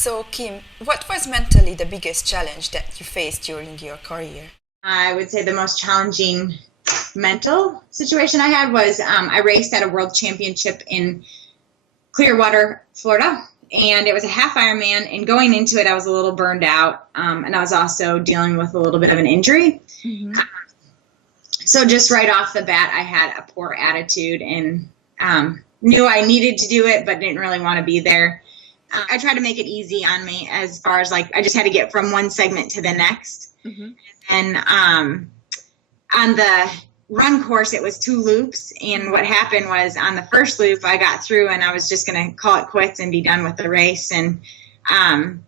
So, Kim, what was mentally the biggest challenge that you faced during your career? I would say the most challenging mental situation I had was I raced at a world championship in Clearwater, Florida, and it was a half Ironman. And going into it, I was a little burned out, and I was also dealing with a little bit of an injury. Mm-hmm. So just right off the bat, I had a poor attitude and knew I needed to do it, but didn't really want to be there. I tried to make it easy on me as far as like I just had to get from one segment to the next. Mm-hmm. And on the run course, it was 2 loops. And what happened was on the first loop, I got through and I was just going to call it quits and be done with the race. And our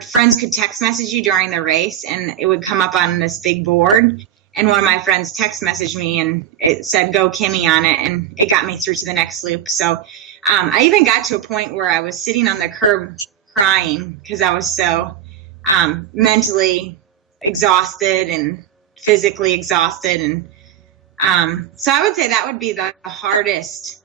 friends could text message you during the race, and it would come up on this big board. And one of my friends text messaged me and it said, "Go Kimmy" on it. And it got me through to the next loop. So I even got to a point where I was sitting on the curb crying because I was so mentally exhausted and physically exhausted. And so I would say that would be the hardest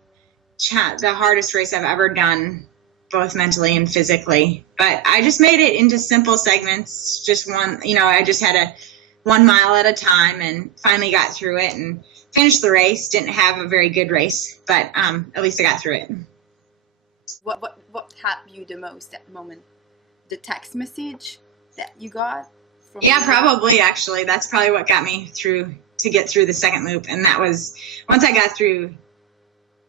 race I've ever done, both mentally and physically. But I just made it into simple segments, just one, I just had a 1 mile at a time and finally got through it and finished the race. Didn't have a very good race, but at least I got through it. What helped you the most at the moment? The text message that you got from probably actually that's probably what got me through to get through the second loop. And that was once I got through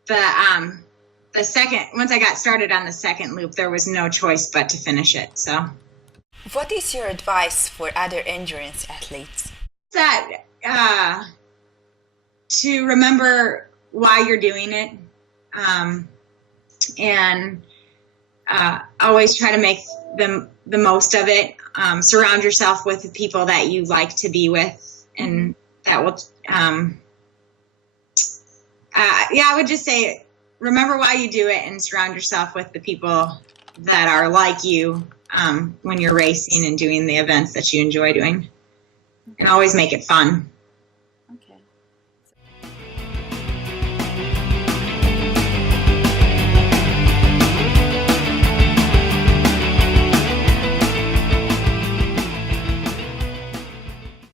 once I got started on the second loop, there was no choice but to finish it. So What is your advice for other endurance athletes? that to remember why you're doing it, and always try to make the most of it. Surround yourself with the people that you like to be with, and that will I would just say remember why you do it and surround yourself with the people that are like you when you're racing and doing the events that you enjoy doing, and always make it fun. Okay.